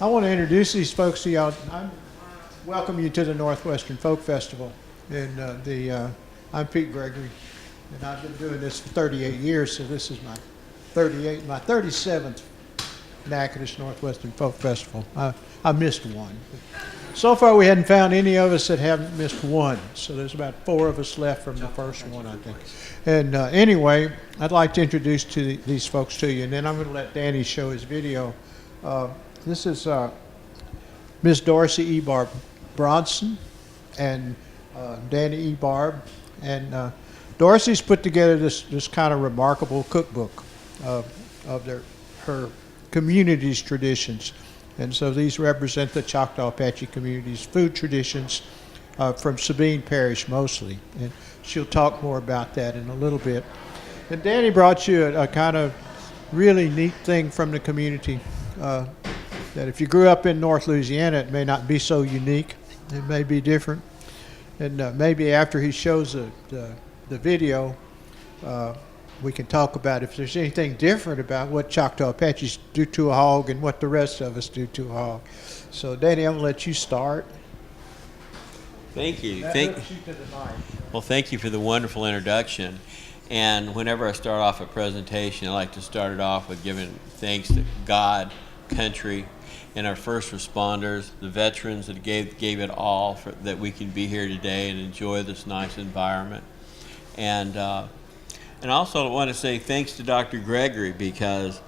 I want to introduce these folks to y'all. I welcome you to the Northwestern Folk Festival. And I'm Pete Gregory, and I've been doing this for 38 years, so this is my 37th Natchitoches Northwestern Folk Festival. I missed one. So far, we hadn't found any of us that haven't missed one. So there's about 4 of us left from the first one, I think. And anyway, I'd like to introduce these folks to you, and then I'm going to let Danny show his video. This is Miss Dorsey Ebarb Bronson and Danny Ebarb. And Dorsey's put together this kind of remarkable cookbook of her community's traditions. And so these represent the Choctaw Apache community's food traditions from Sabine Parish mostly. And she'll talk more about that in a little bit. And Danny brought you a kind of really neat thing from the community that if you grew up in North Louisiana, it may not be so unique. It may be different. And maybe after he shows the video, we can talk about if there's anything different about what Choctaw Apaches do to a hog and what the rest of us do to a hog. So, Danny, I'm going to let you start. Thank you. Well, thank you for the wonderful introduction. And whenever I start off a presentation, I like to start it off with giving thanks to God, country, and our first responders, the veterans that gave it all that we can be here today and enjoy this nice environment. And also I want to say thanks to Dr. Gregory, because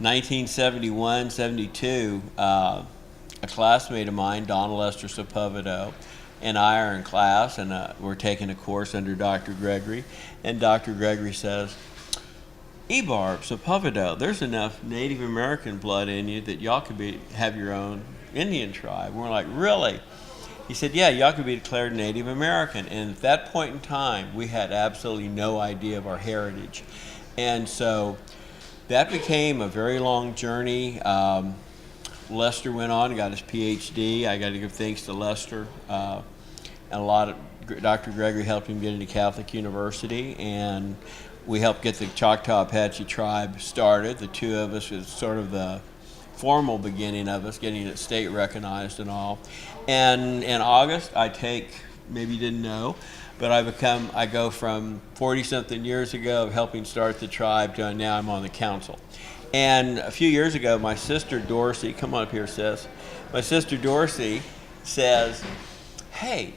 1971, 72, a classmate of mine, Donna Lester Sepulveda, and I are in class, and we're taking a course under Dr. Gregory, and Dr. Gregory says, Ebarb, Sepulveda, there's enough Native American blood in you that y'all could have your own Indian tribe. And we're like, really? He said, yeah, y'all could be declared Native American. And at that point in time, we had absolutely no idea of our heritage. And so that became a very long journey. Lester went on and got his PhD. I got to give thanks to Lester. And Dr. Gregory helped him get into Catholic University, and we helped get the Choctaw Apache tribe started. The two of us was sort of the formal beginning of us, getting it state recognized and all. And in August, maybe you didn't know, but I go from 40-something years ago of helping start the tribe to now I'm on the council. And a few years ago, my sister Dorsey, come on up here, sis. My sister Dorsey says, hey,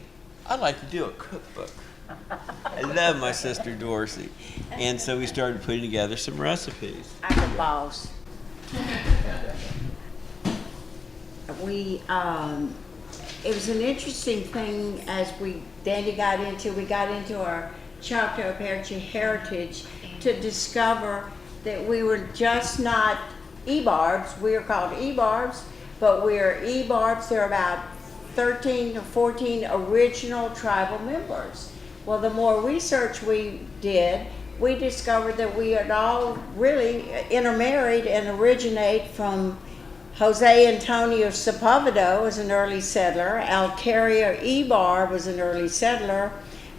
I'd like to do a cookbook. I love my sister Dorsey. And so we started putting together some recipes. I'm the boss. It was an interesting thing as Danny got into our Choctaw Apache heritage to discover that we were just not Ebarbs. We are called Ebarbs, but we are Ebarbs. There are about 13 or 14 original tribal members. Well, the more research we did, we discovered that we had all really intermarried and originate from Jose Antonio Sepulveda was an early settler. Altaria Ebarb was an early settler.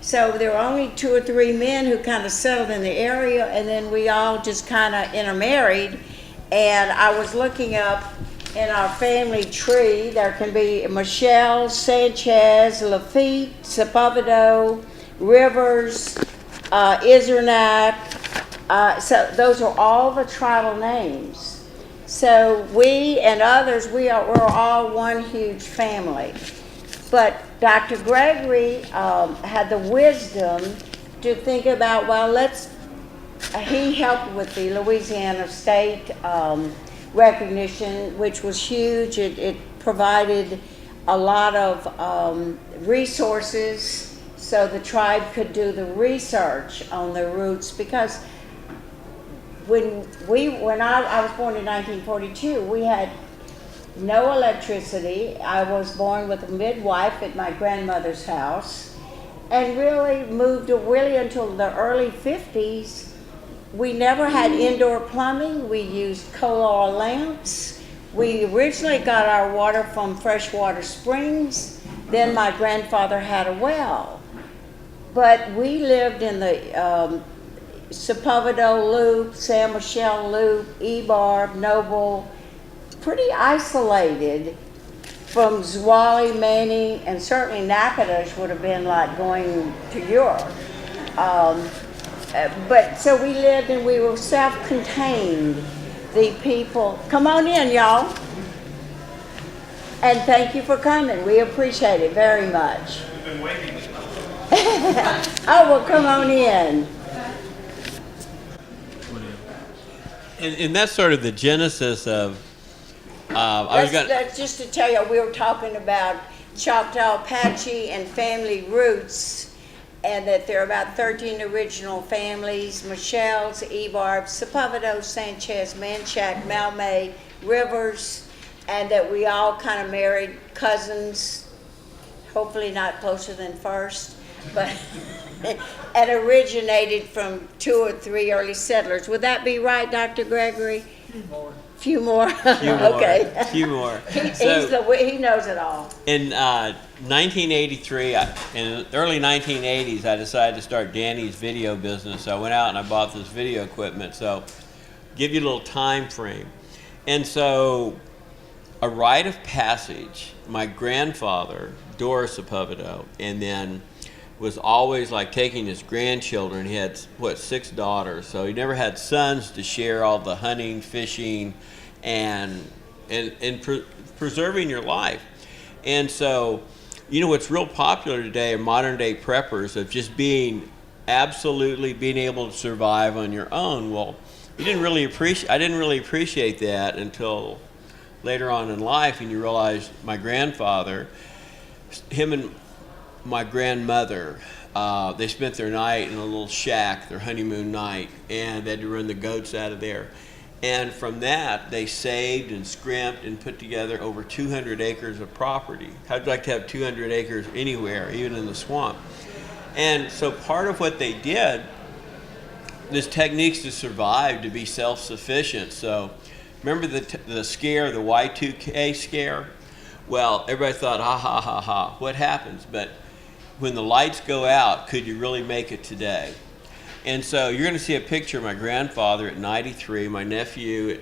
So there were only 2 or 3 men who kind of settled in the area, and then we all just kind of intermarried. And I was looking up in our family tree, there can be Michelle, Sanchez, Lafitte, Sepulveda, Rivers, Isranak. So those are all the tribal names. So we and others, we're all one huge family. But Dr. Gregory had the wisdom to think about, he helped with the Louisiana state recognition, which was huge. It provided a lot of resources so the tribe could do the research on their roots, because when I was born in 1942, we had no electricity. I was born with a midwife at my grandmother's house, and moved until the early 50s. We never had indoor plumbing. We used coal oil lamps. We originally got our water from freshwater springs. Then my grandfather had a well. But we lived in the Sepulveda Loop, San Michelle Loop, Ebarb, Noble, pretty isolated from Zwolle, Manning, and certainly Natchitoches would have been like going to Europe. But so we lived and we were self-contained. The people, come on in, y'all. And thank you for coming. We appreciate it very much. We've been waiting. Oh, well, come on in. And that's sort of the genesis of. I was going. That's just to tell you, we were talking about Choctaw Apache and family roots, and that there are about 13 original families: Michelle's, Ebarb, Sepulveda, Sanchez, Manchac, Malmay, Rivers, and that we all kind of married cousins, hopefully not closer than first, but and originated from 2 or 3 early settlers. Would that be right, Dr. Gregory? Few more. Few more. Okay. Few more. He knows it all. In 1983, in the early 1980s, I decided to start Danny's video business. So I went out and I bought this video equipment. So give you a little time frame. And so a rite of passage, my grandfather, Dorsey, and then was always like taking his grandchildren. He had, 6 daughters. So he never had sons to share all the hunting, fishing, and preserving your life. And so, what's real popular today are modern day preppers of just being able to survive on your own. Well, I didn't really appreciate that until later on in life, and you realize my grandfather, him and my grandmother, they spent their night in a little shack, their honeymoon night, and they had to run the goats out of there. And from that, they saved and scrimped and put together over 200 acres of property. I'd like to have 200 acres anywhere, even in the swamp. And so part of what they did, this techniques to survive, to be self-sufficient. So remember the scare, the Y2K scare? Well, everybody thought, ha, ha, ha, ha, what happens? But when the lights go out, could you really make it today? And so you're going to see a picture of my grandfather at 93, my nephew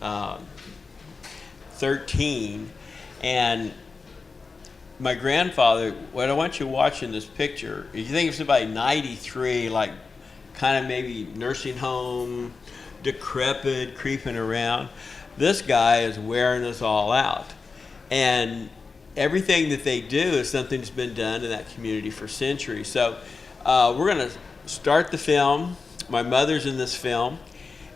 at 13, and my grandfather, what I want you to watch in this picture, if you think of somebody 93, like kind of maybe nursing home, decrepit, creeping around, this guy is wearing us all out. And everything that they do is something that's been done in that community for centuries. So we're going to start the film. My mother's in this film.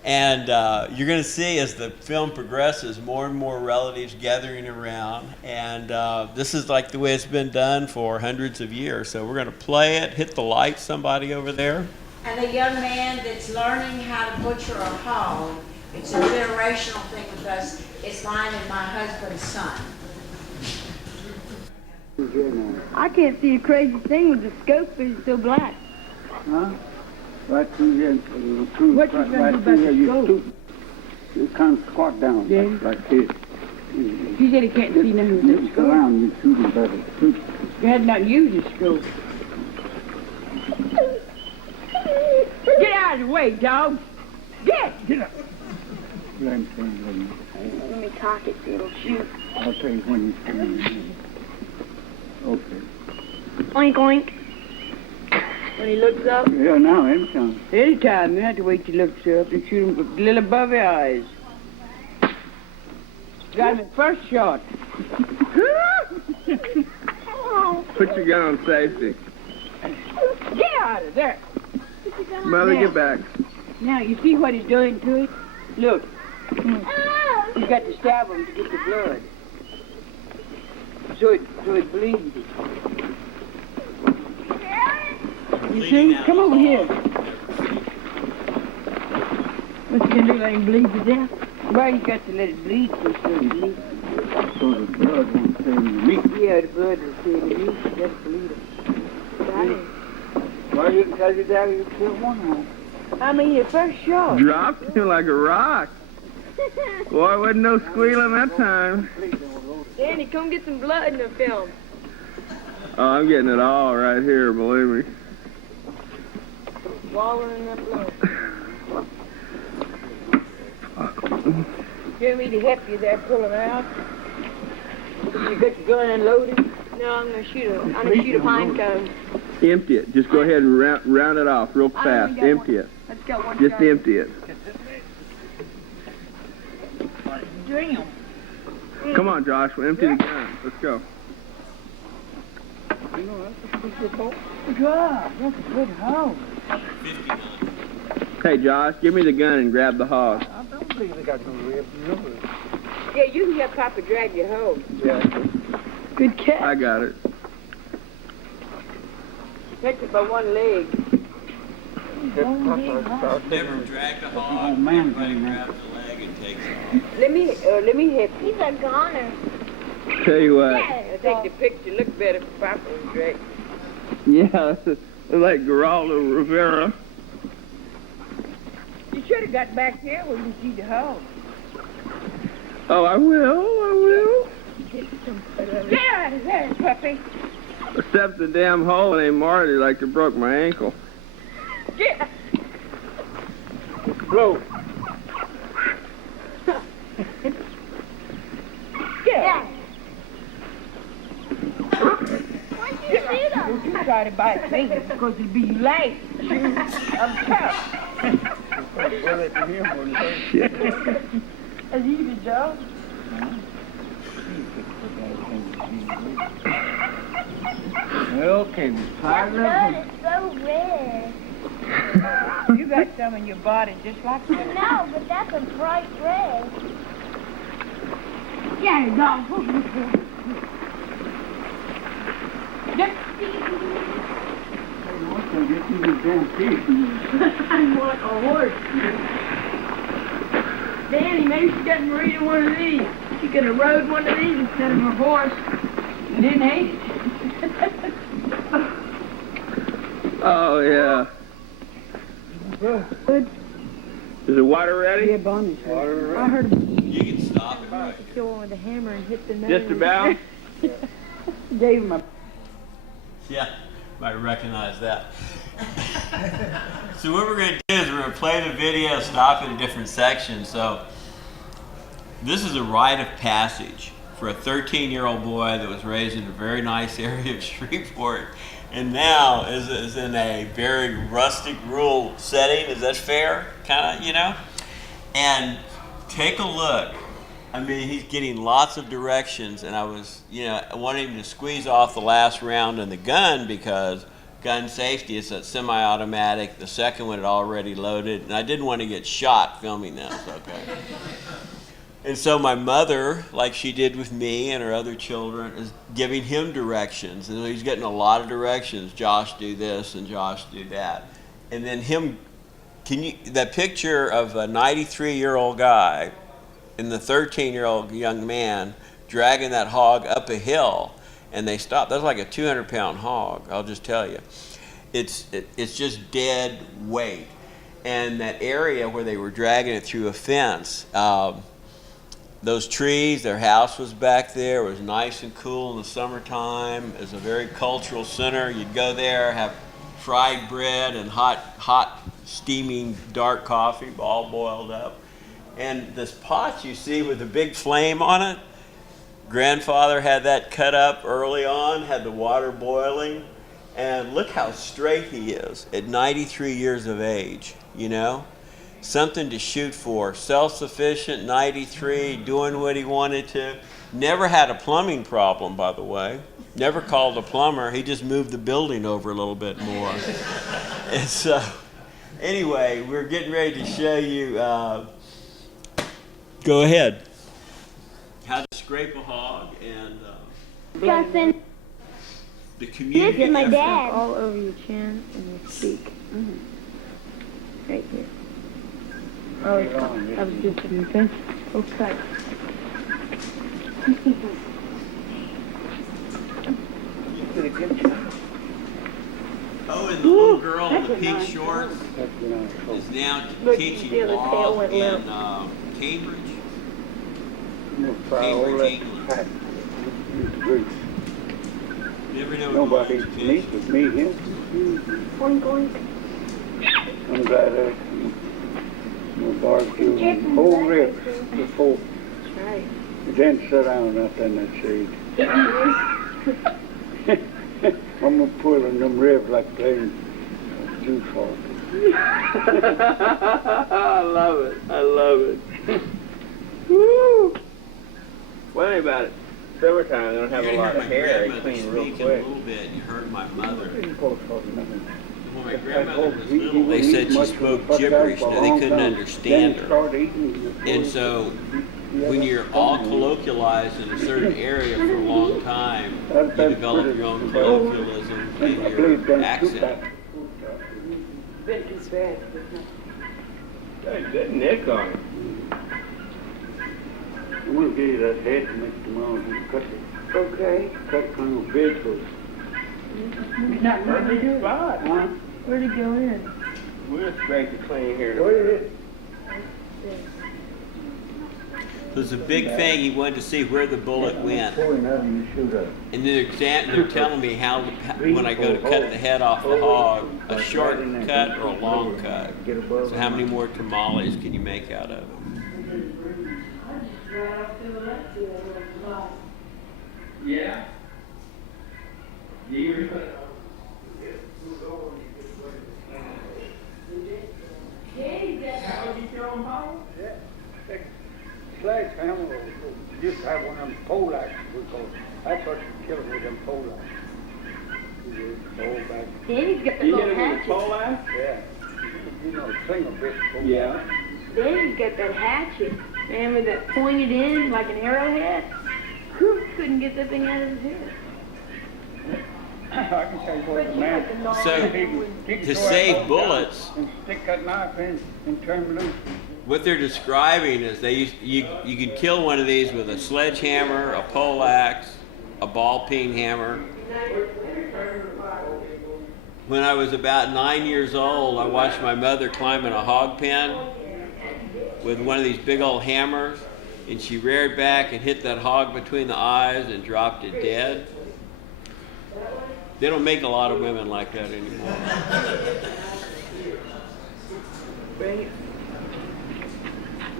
And you're going to see as the film progresses, more and more relatives gathering around. And this is like the way it's been done for hundreds of years. So we're going to play it, hit the light, somebody over there. And a young man that's learning how to butcher a hog, it's a generational thing with us, it's mine and my husband's son. I can't see a crazy thing with the scope, but it's so black. Huh? Right through here, What you gonna do about the scope? You kind of squat down, Yeah. like this. He said he can't see nothing with the Look scope. around, you shoot him better. Shoot. You had not used the scope. Get out of the way, dog. Get up. Let him stand with me. Let me cock it so it'll shoot. I'll tell you when he's coming. Okay. Oink, oink. When he looks up, Yeah, now, anytime. anytime, you have to wait till he looks up and shoot him a little above the eyes. Got him at first shot. Put your gun on safety. Get out of there. Mother, Now. get back. Now, you see what he's doing to it? Look. He's got to stab him to get the blood. So it bleeds. You see? Come over here. What's he gonna do, let him bleed to death? Well, you got to let it bleed so it bleeds. So the blood won't stay in the meat. Yeah, the blood will stay in the meat. That's bleed. Why didn't tell your daddy you killed one? I mean, your first shot. Dropped him like a rock. Boy, wasn't no squealing that time. Danny, come get some blood in the film. Oh, I'm getting it all right here, believe me. Wallowing in that blood. You want me to help you there, pull them out? You got your gun unloaded? No, I'm gonna shoot a pine cone. Empty it. Just go ahead and round it off real fast. Empty it. Let's go one Just shot. empty it. Damn. Come on, Josh. We'll empty the gun. Let's go. Good job. That's a good home. Hey, Josh, give me the gun and grab the hog. I don't believe they got no ribs. Yeah, you can help Papa drag you home. Yeah. Good catch. I got it. Catch it by one leg. Never dragged a hog. Oh, man. Everybody grabs a leg and takes it. Let me help you. He's a goner. Tell you what. I think the picture look better for Papa and drag. Yeah, like Geraldo Rivera. You should have got back here when you see the home. Oh, I will. Get out of there, puppy. Except the damn hole named Marty like it broke my ankle. Get. Blow. Get. Why'd you do that? Don't you try to bite me because it'll be late. I'm tough. Bullet in him when he Shit. As easy, Joe. Okay, we That tired blood of is so red. You got some in your body just like I that. know, but that's a bright red. Yeah, dog. to get you this damn pig. I want a horse. Danny, maybe she got Maria one of these. She could have rode one of these instead of her horse. And didn't hate it. Oh, yeah. Good. Is the water ready? Yeah, Bonnie's Water I heard him You can stop it right kill one with a hammer and hit the nose. Just about? Gave him a... Yeah, might recognize that. So what we're going to do is we're going to play the video, stop in different sections. So this is a rite of passage for a 13-year-old boy that was raised in a very nice area of Shreveport and now is in a very rustic, rural setting. Is that fair? Kind of, you know? And take a look. I mean, he's getting lots of directions, and I was, I wanted him to squeeze off the last round in the gun because gun safety is a semi-automatic. The second one had already loaded, and I didn't want to get shot filming this, okay? And so my mother, like she did with me and her other children, is giving him directions, and he's getting a lot of directions. Josh, do this, and Josh, do that. And then that picture of a 93-year-old guy and the 13-year-old young man dragging that hog up a hill, and they stopped. That's like a 200-pound hog, I'll just tell you. It's just dead weight. And that area where they were dragging it through a fence, those trees, their house was back there. It was nice and cool in the summertime. It was a very cultural center. You'd go there, have fried bread and hot steaming dark coffee, all boiled up. And this pot you see with the big flame on it, grandfather had that cut up early on, had the water boiling, and look how straight he is at 93 years of age, Something to shoot for. Self-sufficient, 93, doing what he wanted to. Never had a plumbing problem, by the way. Never called a plumber. He just moved the building over a little bit more. And so, anyway, we're getting ready to show you... Go ahead. How to scrape a hog and Justin, the community. this is my dad. All over your chin and your cheek. Right here. Oh, I was just okay. Okay. Oh, and the little girl in the pink shorts is now teaching law in Cambridge. Cambridge, England. You never know Nobody what needs to meet him. Oink, oink. I'm glad barbecue and whole ribs before, That's right. then sit down out there in that shade. I'm gonna pull on them ribs like playing juice hall. I love it. I love it. Woo! Well, about it. Summertime, they don't have a lot of hair. They clean real speak in quick. a little bit. You heard my mother. When my That grandmother whole- was he little, they wouldn't said eat she much spoke but that gibberish. for a Now, they long couldn't time. understand Then he her. started eating the And food. so He had when a you're all tongue. colloquialized in a certain area for a long time, you develop your own colloquialism I and believe your them two accent. back. Been too fast. Got a good nick on it. I'm gonna give you that head to make tomorrow and cut it. Okay. Cut kind of vegetables. Not really do it. Spot. Huh? Where'd it go in? We'll scrape the clean here. What is it? So it's a big thing. He wanted to see where the bullet went. Pulling out and you shoot up. And they're telling me how when I go to cut the head off the hog, a short cut or a long cut. Get above. So how many more tamales can you make out of it? Yeah. You Sledgehammer, used to have one of them pole axes, we call it. That's what you kill them with, them pole axes. You just hold back. Danny's got the hit little it with a hatchet. pole axe? Yeah. You know, single bit pole. Yeah. Danny's got that hatchet. Man, with that pointed in like an arrowhead. Whew, couldn't get that thing out of his head. I can tell you what the man. So he can to throw that save bone bullets, down and stick that knife in and turn loose. what they're describing is you can kill one of these with a sledgehammer, a pole axe, a ball peen hammer. When I was about 9 years old, I watched my mother climb in a hog pen with one of these big old hammers, and she reared back and hit that hog between the eyes and dropped it dead. They don't make a lot of women like that anymore.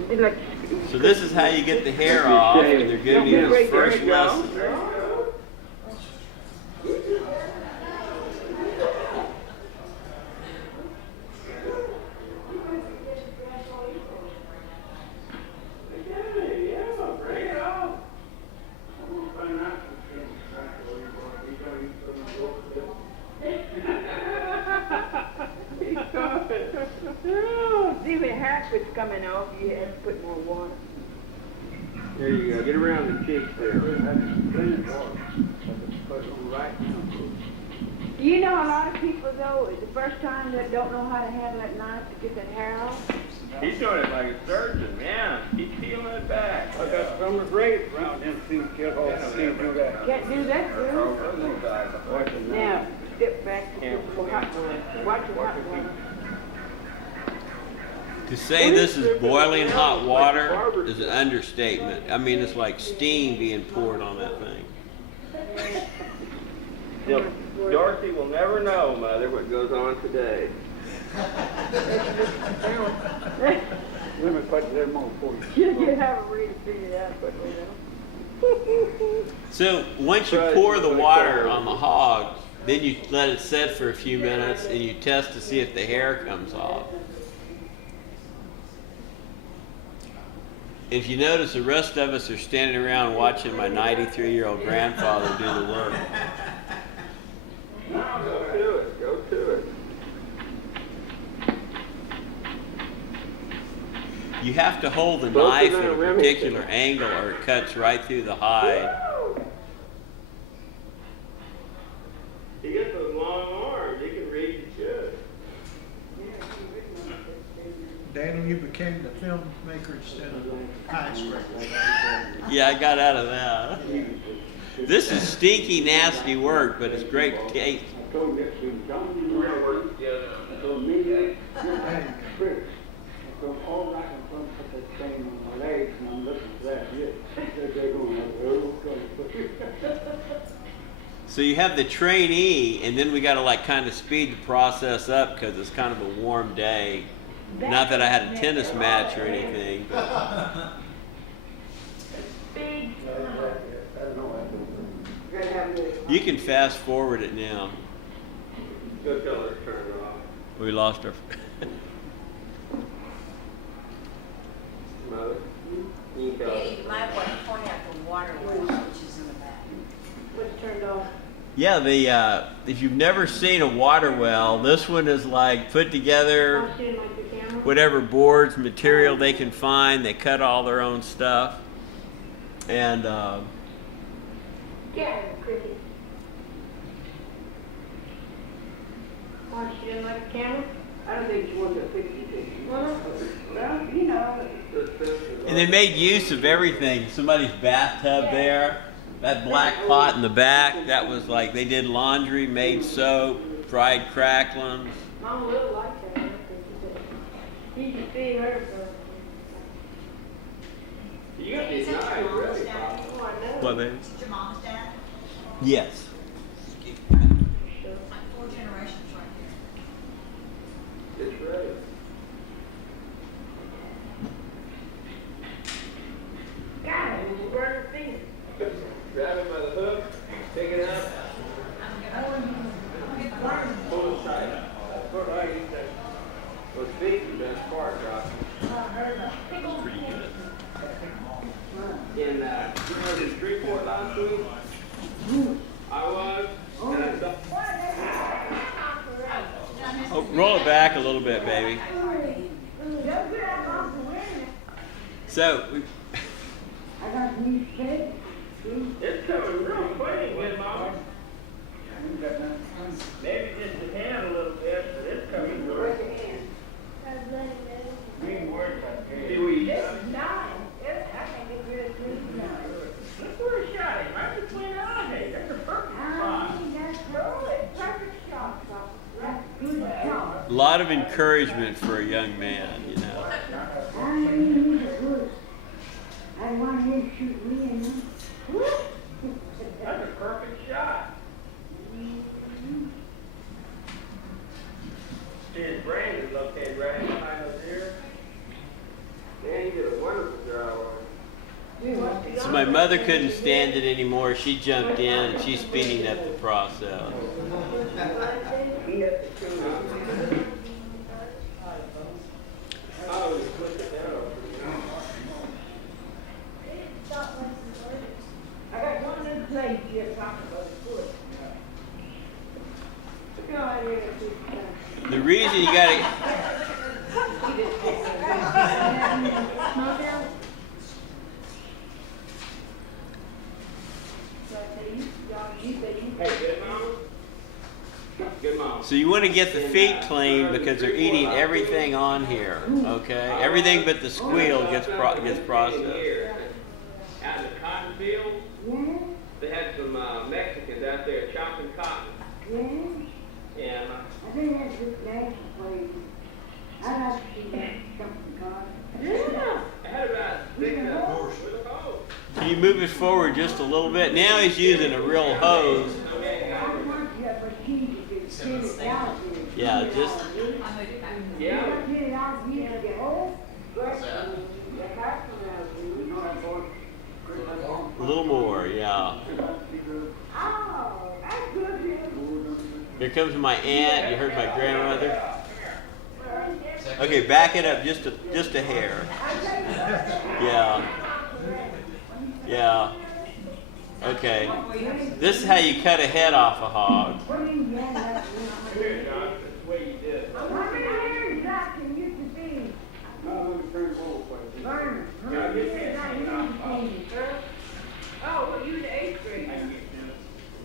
It's like, So this is how you get the hair off, and they're giving you this first lesson. see when hair quits coming off, you have to put more water. There you go. Get around the cheeks there. You know, a lot of people though, it's the first time they don't know how to handle that knife to get that hair off. He's doing it like a surgeon. Yeah. He's peeling it back. I got some raised around them, see, kill all, see, do that. Can't do that, girl. Now, step back to hot water. Watch your hot water. To say this is boiling hot water is an understatement. I mean, it's like steam being poured on that thing. Yep. Dorsey will never know, Mother, what goes on today. Women put their more for you. You haven't really figured out what we know. So once you pour the water on the hog, then you let it set for a few minutes and you test to see if the hair comes off. If you notice, the rest of us are standing around watching my 93-year-old grandfather do the work. Go to it. Go to it. You have to hold the Both knife of at them a are particular angle or it cuts right through the hide. He gets those long arms. He can reach and shoot. Daniel, you became the filmmaker instead of the high scraper. Yeah, I got out of that. This is stinky, nasty work, but it's great taste. We're gonna work together. So me, Chris, so all night I'm going to put that thing on my legs and I'm looking for that. Yeah, they're going to So you have the trainee, and then we got to like kind of speed the process up because it's kind of a warm day. Not that I had a tennis match or anything, but Big. you can fast forward it now. Go tell her to turn it off. We lost our. Mother, you can tell her. You might want to point out the water well, which is in the back. What's turned off? Yeah, if you've never seen a water well, this one is like put together Watch it like the camera. whatever boards, material they can find. They cut all their own stuff. And Get it, cricket. Watch it like the camera. I don't think she wants a 50-50. Well, You know. and they made use of everything. Somebody's bathtub there, that black pot in the back, that was like they did laundry, made soap, fried cracklings. Mama will like that. You can see her. You got these knives ready, Pop. Oh, I know. What, baby? Is it your mom's dad? Yes. Like 4 generations right here. It's ready. God, it will burn her finger. Grab it by the hook, pick it up, pull it tight. Well, speak the best part, Rock. Pretty good. In, you know, this Shreveport last week, I was, and I saw. Oh, roll it back a little bit, baby. So, I got new steak. It's coming real quick, good mama. Maybe just the hand a little bit, but it's coming good. Green words up here. See where you got it? Look where it shot him, right between the eyes. That's a perfect spot. a lot of encouragement for a young man, you know. I want him to shoot me and That's a perfect shot. See, his brain is located right behind those ears. Man, you did a wonderful job on it. So my mother couldn't stand it anymore. She jumped in and she's speeding up the process. He had to chew it. Oh, we put it down. I got one little place here talking about the foot. Go out here and do that. The reason you gotta, Smell down? So I tell you, y'all, you say you. Hey, good mama? Good mama. so you want to get the feet clean because they're eating everything on here, okay? Everything but the squeal gets processed. Out in the cotton field, they had some Mexicans out there chopping cotton. And I think that's good bag for you. I'd like to see that something called. Yeah. I had about 6 of them with a hose. Can you move it forward just a little bit? Now he's using a real hose. I want you to proceed to get it out here. Yeah, just I moved it back. Yeah. Get it out here to get home. a little more, yeah. Oh, that's good. Here comes my aunt. You heard my grandmother. Okay, back it up just a hair. Yeah. Yeah. Okay. This is how you cut a head off a hog. Here, John, this is the way you did it. How many years back can you be? Learn. Yeah, I get Oh, well, you in the 8th grade.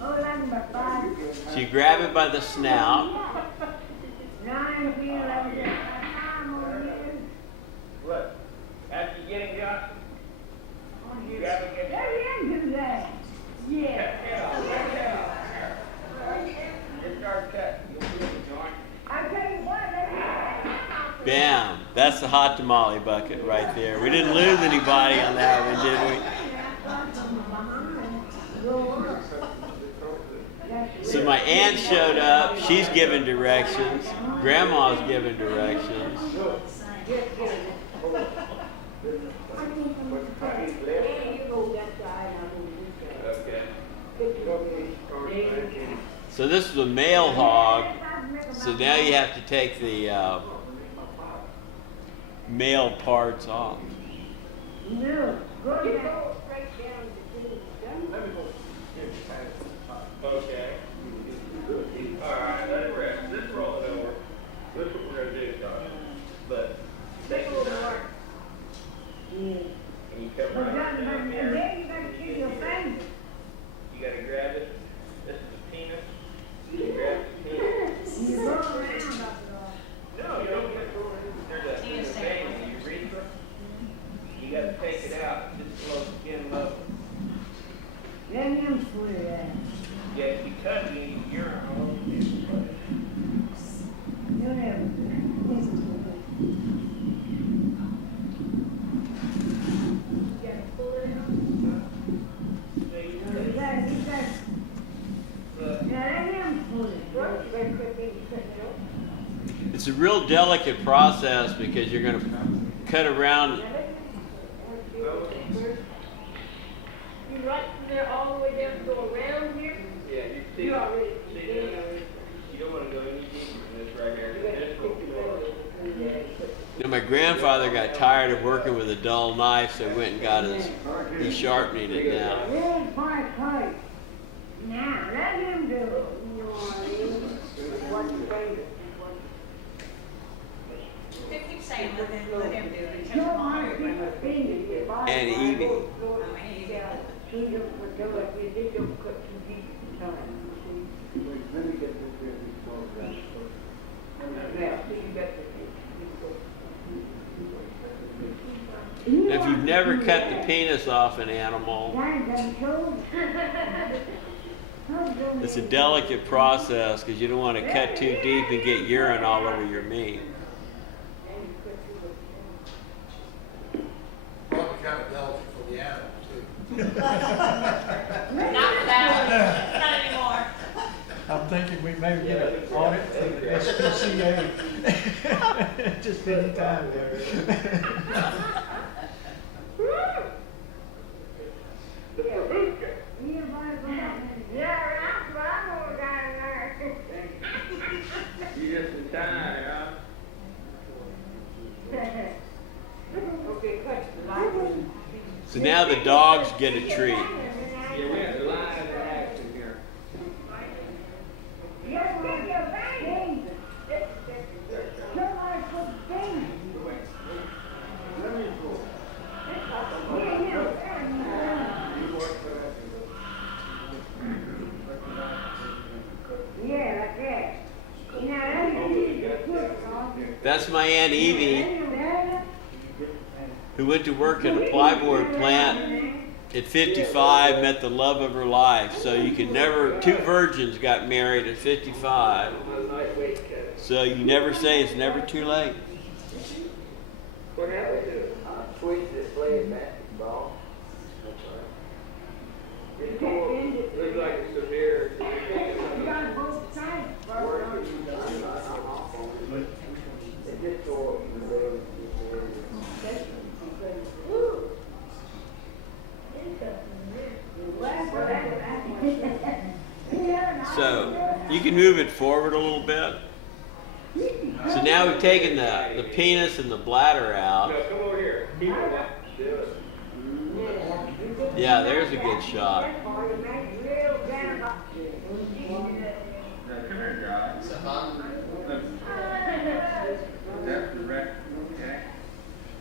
Oh, that's my five. So you grab it by the snout. 9, 10, 11, 12. What? After you get it, John? You grab it, get Let him do that. Yeah. Just start cutting. You'll see the joint. I tell you what, Bam. That's the hot tamale bucket right there. We didn't lose anybody on that one, did we? So my aunt showed up. She's giving directions. Grandma's giving directions. So this is a male hog. So now you have to take the male parts off. Okay. Alright, let it rest. Let's roll it over. That's what we're gonna do, Josh. But take a little more. And you come right down here. You gotta grab it. This is the penis. You grab the penis. No, you don't get there's a vein in the urethra. You gotta take it out just below skin level. Yeah, if you cut, you need urine all over the place. It's a real delicate process because you're going to cut around. You right from there all the way down to go around here? Yeah, you already see this? You don't want to go any deeper than this right here. This will You know, my grandfather got tired of working with a dull knife, so he went and got he's sharpening it now. Now, let him do it. Keep saying, let him do it. Come on. And Evie. If you've never cut the penis off an animal, it's a delicate process because you don't want to cut too deep and get urine all over your meat. Probably kind of delicate for the animal too. Not for that one. Not anymore. I'm thinking we maybe get an audit from the SPCA. Just any time there. You just in time, huh? So now the dogs get a treat. Yeah, we have the line of action here. That's my Aunt Evie, who went to work at a plywood plant at 55, met the love of her life. So you can never, two virgins got married at 55. So you never say it's never too late. What happened to it? Sweet that play basketball. It's looks like a severe. So you can move it forward a little bit. So now we've taken the penis and the bladder out. No, come over here. Keep it up. Do it. Yeah, there's a good shot. Now, come here, guys. That's correct. Okay.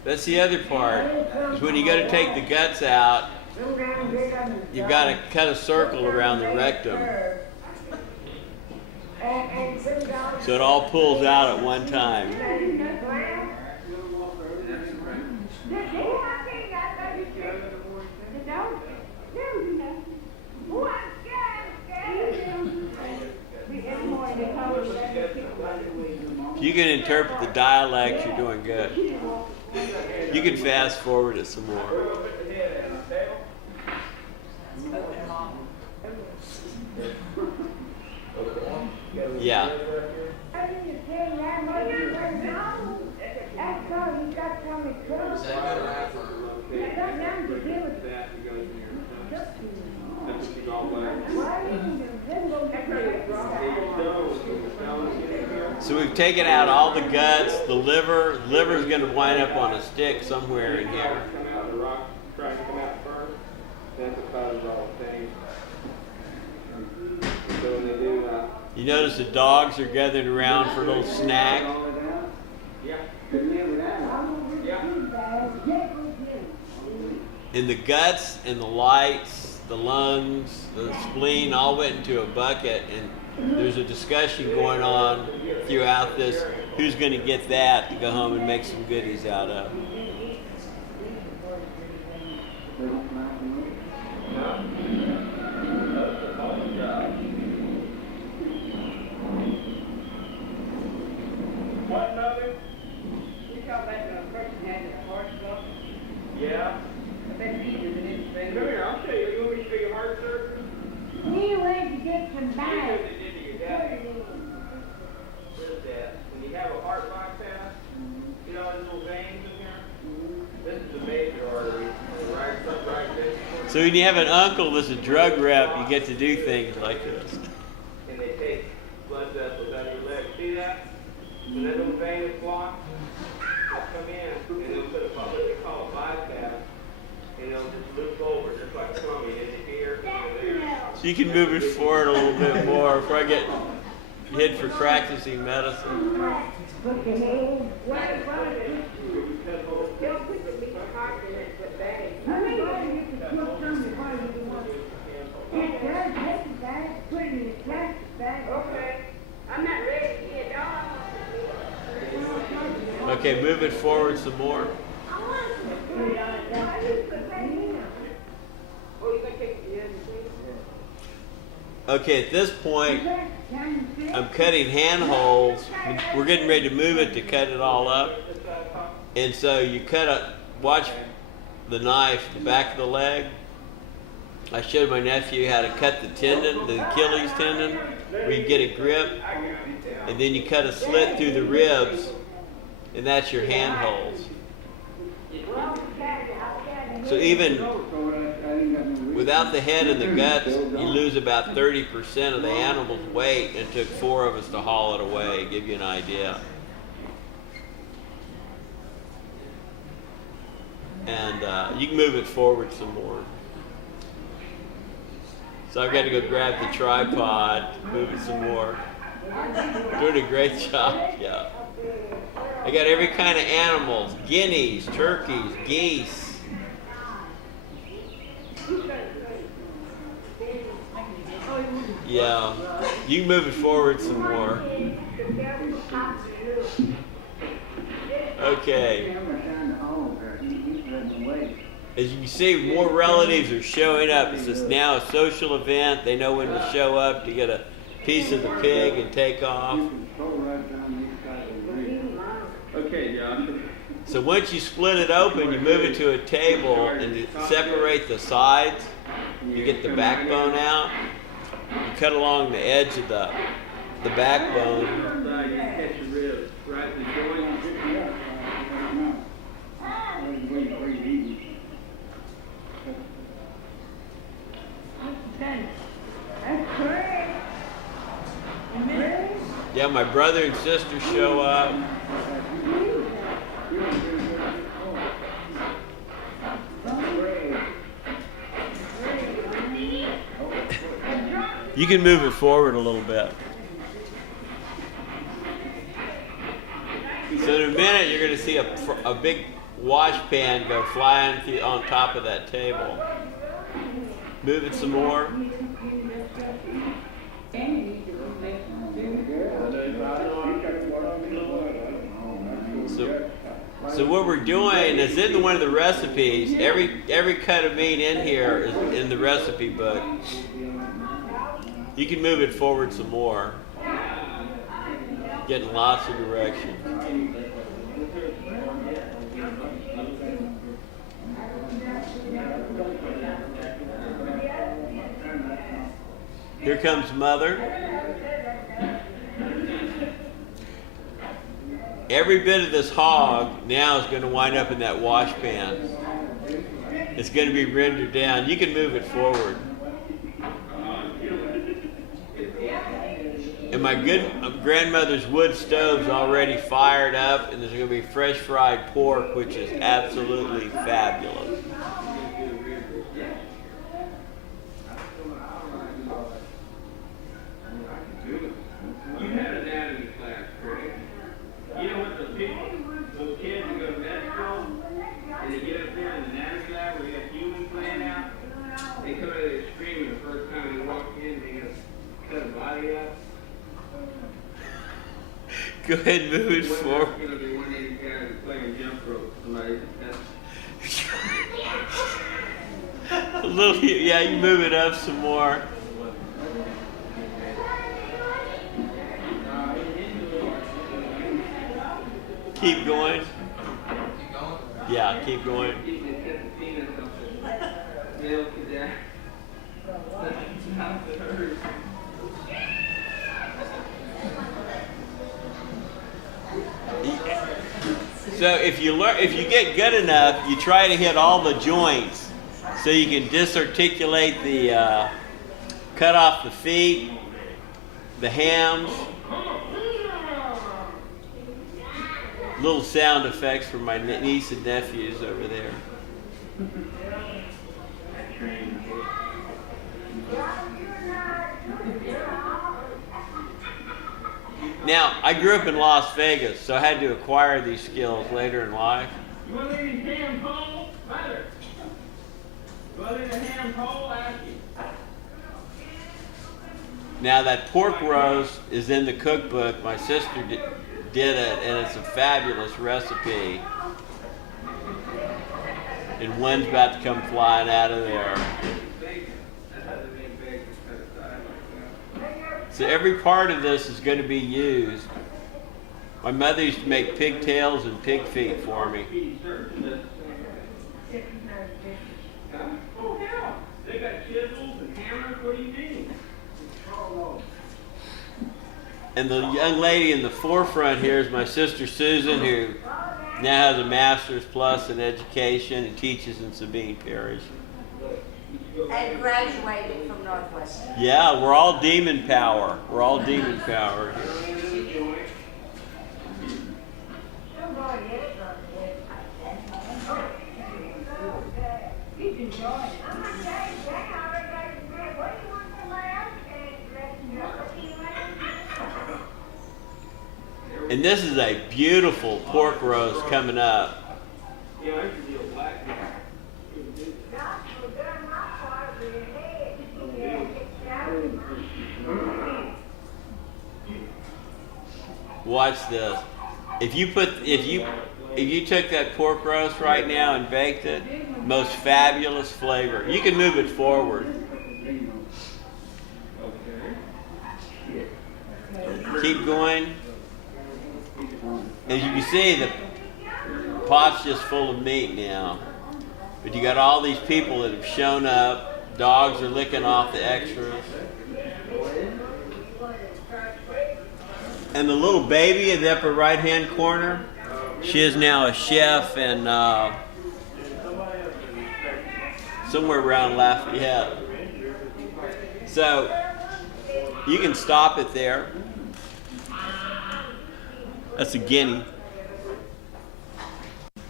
That's the other part, is when you go to take the guts out, you've got to cut a circle around the rectum. So it all pulls out at one time. If you can interpret the dialect, you're doing good. You can fast forward it some more. Yeah. I didn't tell that much. That's cause he got some trouble. Is that good or bad for? It got nothing to do with That goes in your, it. that's what you call black. Why didn't you then go get So we've taken out all the guts, the liver. The liver's going to wind up on a stick somewhere in here. Come out, the rock tries to come out first, that's what causes all the pain. So when they do, You notice the dogs are gathered around for a little snack. yeah, And the guts and the lights, the lungs, the spleen all went into a bucket, and there's a discussion going on throughout this, who's going to get that to go home and make some goodies out of. What, mother? You talk about the person had the heart stuff. Yeah. I bet he did it. Come here, I'll show you. You want me to show you heart surgery? He went to get some bags. What is that? When you have a heart bypass, you know these little veins in here? This is the major artery, right there. So when you have an uncle that's a drug rep, you get to do things like this. And they take blood vessels out of your leg. See that? When that little vein is blocked, they'll come in and they'll put what they call a bypass, and they'll just loop over just like plumbing in here and there. So you can move it forward a little bit more before I get hit for practicing medicine. Okay. I'm not ready yet, dog. Okay, move it forward some more. Okay, at this point, I'm cutting handholds. We're getting ready to move it to cut it all up. And so you watch the knife, the back of the leg. I showed my nephew how to cut the tendon, the Achilles tendon, where you get a grip. And then you cut a slit through the ribs, and that's your handholds. So even without the head and the guts, you lose about 30% of the animal's weight, and it took 4 of us to haul it away, give you an idea. And you can move it forward some more. So I've got to go grab the tripod, move it some more. Doing a great job, yeah. I got every kind of animals, guineas, turkeys, geese. Yeah, you can move it forward some more. Okay. As you can see, more relatives are showing up. It's just now a social event. They know when to show up to get a piece of the pig and take off. Okay, Josh. So once you split it open, you move it to a table and you separate the sides. You get the backbone out. You cut along the edge of the backbone. You catch your ribs, right in the joint. That's great. Yeah, my brother and sister show up. You can move it forward a little bit. So in a minute, you're going to see a big wash pan go flying on top of that table. Move it some more. So what we're doing is in one of the recipes, every cut of meat in here is in the recipe book. You can move it forward some more. Getting lots of direction. Here comes Mother. every bit of this hog now is going to wind up in that wash pan. It's going to be rendered down. You can move it forward. And my good grandmother's wood stove's already fired up, and there's going to be fresh fried pork, which is absolutely fabulous. You had an anatomy class, Greg. You know what those kids who go to med school, and they get up there in the anatomy lab where you got humans playing out, they come out there screaming the first time they walk in, they gotta cut a body up. Go ahead and move it forward. You know, they one of these guys that's playing jump rope. Somebody A little, yeah, you move it up some more. Keep going. Yeah, keep going. So if you get good enough, you try to hit all the joints, so you can disarticulate the, cut off the feet, the hams. Little sound effects for my niece and nephews over there. Now, I grew up in Las Vegas, so I had to acquire these skills later in life. You want to leave his ham cold? Mother. You want to leave the ham cold? Ask you. Now, that pork roast is in the cookbook. My sister did it, and it's a fabulous recipe. And one's about to come flying out of there. So every part of this is going to be used. My mother used to make pigtails and pig feet for me. Oh, hell. They got chisels and hammers. What do you need? And the young lady in the forefront here is my sister Susan, who now has a master's plus in education and teaches in Sabine Parish. And graduated from Northwestern. Yeah, we're all demon power. We're all demon power here. And this is a beautiful pork roast coming up. Watch this. If you took that pork roast right now and baked it, most fabulous flavor. You can move it forward. Keep going. As you can see, the pot's just full of meat now. But you got all these people that have shown up. Dogs are licking off the extras. And the little baby in the upper right-hand corner, she is now a chef in somewhere around Lafayette. So you can stop it there. That's a guinea.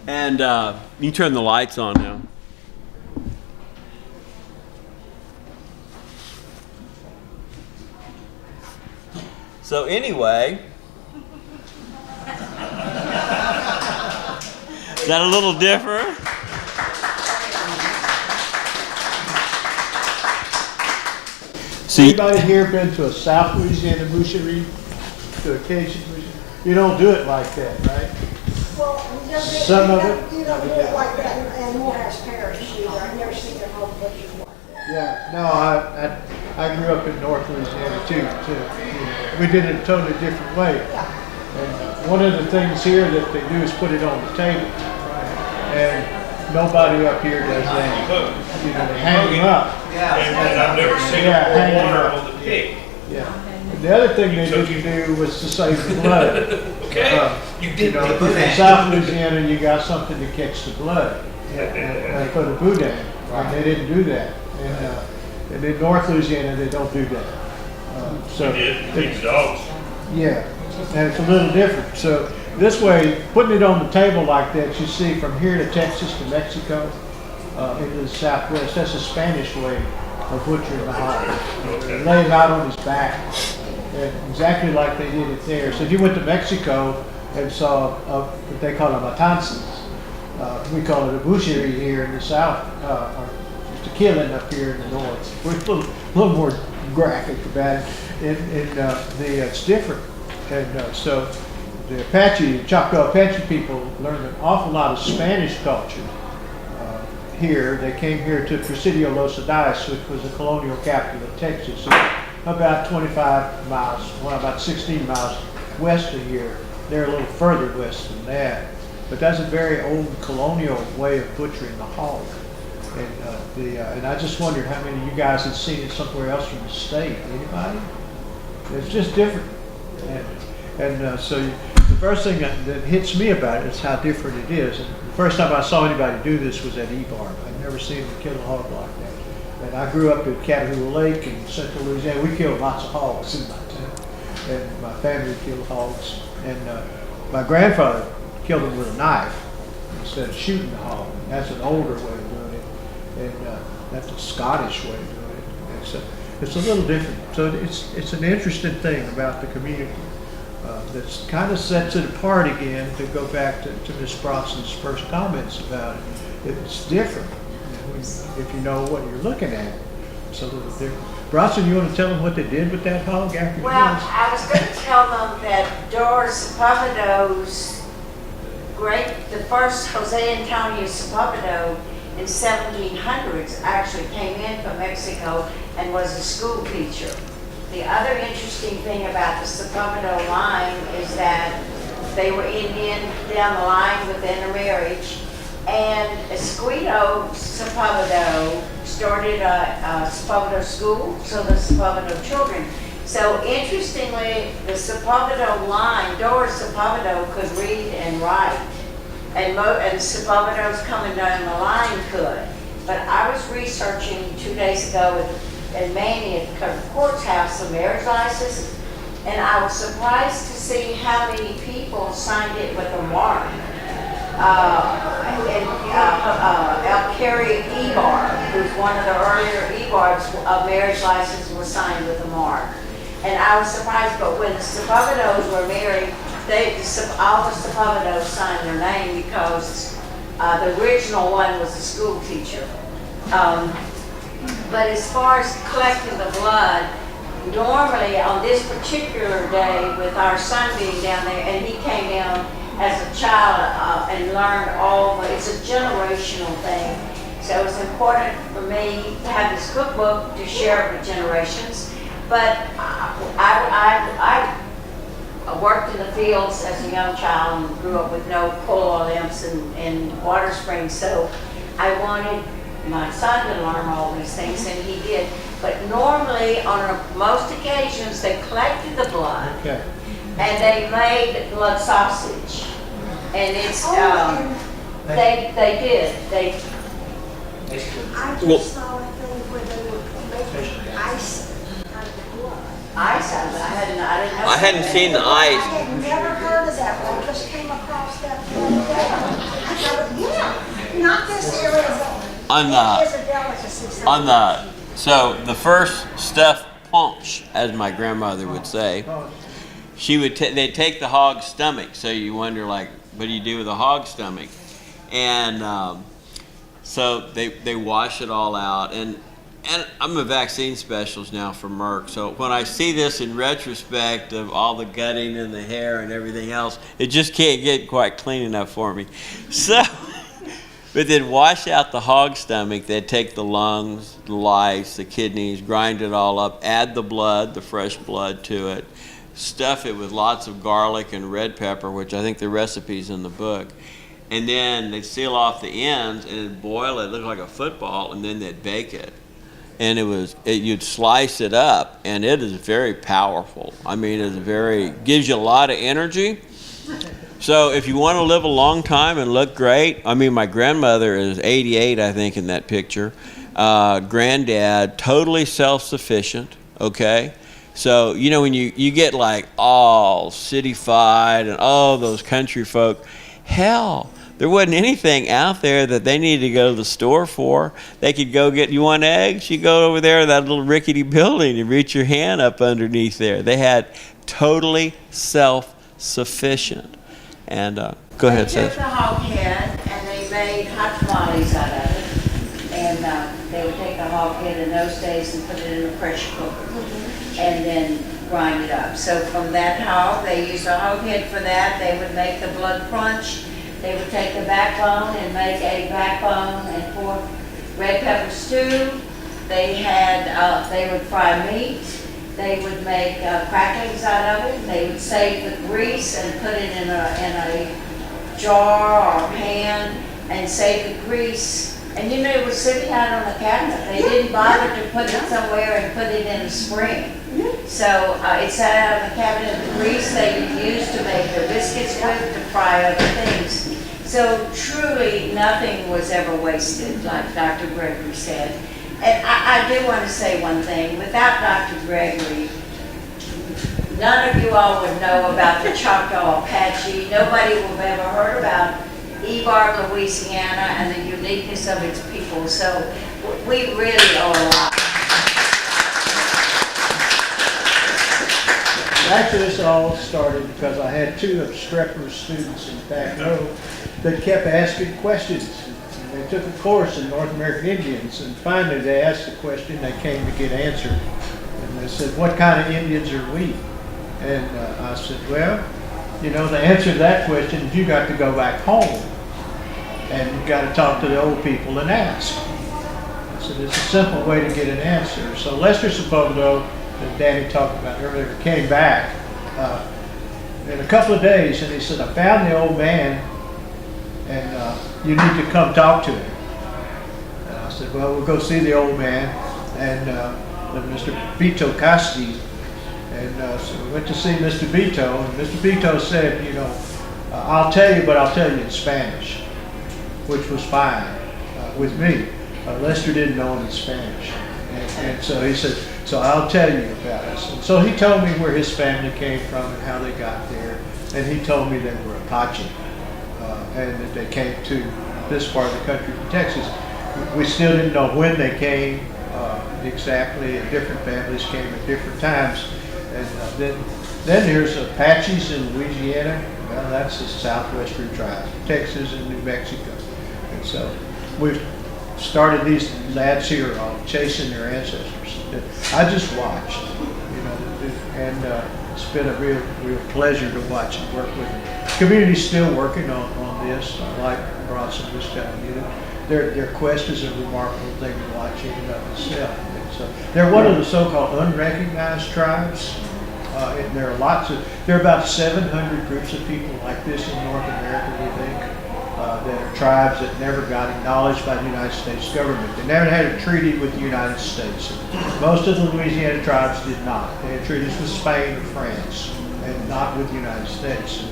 And you can turn the lights on now. So anyway, is that a little different? Anybody here been to a South Louisiana boucherie? To a Cajun boucherie? You don't do it like that, right? Well, Some of it? You don't do it like that in Morehouse Parish either. I've never seen their whole butcher like that. Yeah, no, I grew up in North Louisiana too. You know, we did it a totally different way. And one of the things here that they do is put it on the table. And nobody up here does that. You know, they hang them up. And I've never seen hang a them water up. on the pig. Yeah. And the other thing they didn't do was to save the blood. Okay, You know, in South Louisiana, you got something to catch the blood for the boudin, and they didn't do that. And in North Louisiana, they don't do that. So Feed the dogs. yeah, and it's a little different. So this way, putting it on the table like that, you see from here to Texas to Mexico, into the Southwest, that's a Spanish way of butchering the hog. They lay him out on his back, and exactly like they did it there. So if you went to Mexico and saw what they call a matanzas, we call it a butchery here in the South, or just a killing up here in the North. We're a little more graphic about it. It's different. And so the Choctaw Apache people learned an awful lot of Spanish culture here. They came here to Presidio Los Adayas, which was the colonial capital of Texas, about 25 miles, well, about 16 miles west of here. They're a little further west than that. But that's a very old colonial way of butchering the hog. And I just wondered how many of you guys had seen it somewhere else from the state. Anybody? It's just different. So the first thing that hits me about it is how different it is. And the first time I saw anybody do this was at Ebarb. I'd never seen them kill a hog like that. And I grew up at Catahoula Lake in central Louisiana. We killed lots of hogs in my town. And my family killed hogs. And my grandfather killed them with a knife instead of shooting the hog. That's an older way of doing it. And that's a Scottish way of doing it. It's a little different. So it's an interesting thing about the community. That kind of sets it apart again, to go back to Ms. Bronson's first comments about it. It's different. If you know what you're looking at, it's a little different. Bronson, you want to tell them what they did with that hog after you Well, I was going to tell them that Dorsey the first Jose Antonio Sepulvedo in 1700s actually came in from Mexico and was a school teacher. The other interesting thing about the Sepulvedo line is that they were Indian down the line with intermarriage, and Esquito Sepulvedo started a Sepulvedo school, so the Sepulvedo children. So interestingly, the Sepulvedo line, Doris Sepulvedo could read and write, and Sepulvedos coming down the line could. But I was researching 2 days ago in Manny at the courthouse a marriage license, and I was surprised to see how many people signed it with a mark. Carrie Ebarb, who's one of the earlier Ebarbs, a marriage license was signed with a mark. And I was surprised, but when the Sepulvedos were married, all the Sepulvedos signed their name because the original one was a school teacher. But as far as collecting the blood, normally on this particular day, with our son being down there, and he came down as a child and learned it's a generational thing. So it's important for me to have this cookbook to share with generations. But I worked in the fields as a young child and grew up with no coal oil lamps and water springs, so I wanted my son to learn all these things, and he did. But normally, on most occasions, they collected the blood, and they made blood sausage. And it's, they did. I just saw a thing where they were making ice out of the blood. Ice out of it. I didn't know. I hadn't seen the I ice. had never heard of that, but I just came across that the other day. I thought, yeah, not this area, but it is a delicacy. So the first stuffed punch, as my grandmother would say, they'd take the hog's stomach. So you wonder, like, what do you do with a hog's stomach? And so they wash it all out. And I'm a vaccine specialist now for Merck. So when I see this in retrospect of all the gutting and the hair and everything else, it just can't get quite clean enough for me. So. But they'd wash out the hog stomach, they'd take the lungs, the lice, the kidneys, grind it all up, add the blood, the fresh blood to it, stuff it with lots of garlic and red pepper, which I think the recipe's in the book. And then they'd seal off the ends and they'd boil it, look like a football, and then they'd bake it. And you'd slice it up, and it is very powerful. I mean, gives you a lot of energy. So if you want to live a long time and look great, I mean, my grandmother is 88, I think, in that picture. Granddad, totally self-sufficient, okay? So, you know, when you get like all city-fied and all those country folk, hell, there wasn't anything out there that they needed to go to the store for. They could go get, you want eggs? You go over there to that little rickety building and reach your hand up underneath there. They had totally self-sufficient. And go ahead, They took Seth. the hog head and they made hot tamales out of it. And they would take the hog head in those days and put it in a pressure cooker. And then grind it up. So from that hog, they used a hog head for that. They would make the blood crunch. They would take the backbone and make a backbone and pork red pepper stew. They would fry meat. They would make cracklings out of it. They would save the grease and put it in a jar or pan and save the grease. And you know, it was sitting out on the cabinet. They didn't bother to put it somewhere and put it in a spring. So it sat out of the cabinet. The grease they used to make their biscuits with, to fry other things. So truly nothing was ever wasted, like Dr. Gregory said. And I do want to say one thing. Without Dr. Gregory, none of you all would know about the Choctaw Apache. Nobody will have ever heard about Ebarb, Louisiana, and the uniqueness of its people. So we really owe a lot. Actually, this all started because I had two obstreperous students in back row that kept asking questions. They took a course in North American Indians, and finally they asked the question they came to get answered. And they said, "What kind of Indians are we?" And I said, "Well, you know, the answer to that question is you got to go back home and you got to talk to the old people and ask." I said, "It's a simple way to get an answer." So Lester Sepulveda, that Danny talked about earlier, came back in a couple of days, and he said, "I found the old man, and you need to come talk to him." And I said, "Well, we'll go see the old man," and Mr. Beto Cassidy. And so we went to see Mr. Beto, and Mr. Beto said, "You know, I'll tell you, but I'll tell you in Spanish," which was fine with me. Lester didn't know him in Spanish. And so he said, "So I'll tell you about us." And so he told me where his family came from and how they got there. And he told me they were Apache and that they came to this part of the country from Texas. We still didn't know when they came exactly, and different families came at different times. And then there's Apaches in Louisiana. Well, that's the southwestern tribes, Texas and New Mexico. And so we've started these lads here off chasing their ancestors. I just watched, you know, and it's been a real pleasure to watch and work with them. The community's still working on this, like Bronson was telling you. Their quest is a remarkable thing to watch in and of itself. And so they're one of the so-called unrecognized tribes. And there are about 700 groups of people like this in North America, we think. That are tribes that never got acknowledged by the United States government. They never had a treaty with the United States. Most of the Louisiana tribes did not. They had treaties with Spain or France, and not with the United States.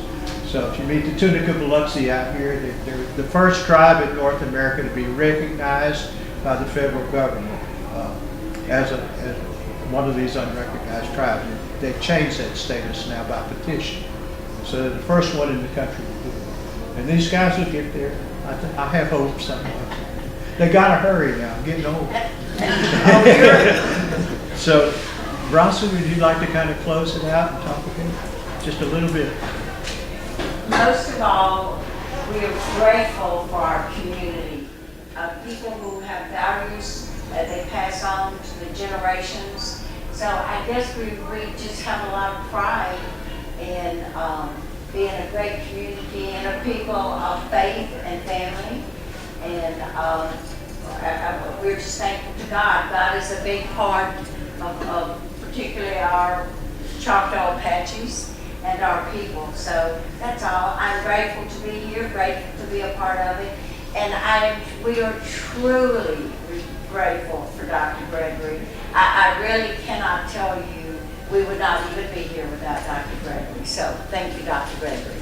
So if you meet the Tunica Biloxi out here, they're the first tribe in North America to be recognized by the federal government as one of these unrecognized tribes. They've changed that status now by petition. So they're the first one in the country to do it. And these guys will get there. I have hope someday. They gotta hurry now. I'm getting old. So, Bronson, would you like to kind of close it out and talk again? Just a little bit. Most of all, we are grateful for our community of people who have values that they pass on to the generations. So I guess we just have a lot of pride in being a great community and a people of faith and family. And we're just thankful to God. God is a big part of particularly our Choctaw Apaches and our people. So that's all. I'm grateful to be here, grateful to be a part of it. And we are truly grateful for Dr. Gregory. I really cannot tell you, we would not even be here without Dr. Gregory. So thank you, Dr. Gregory.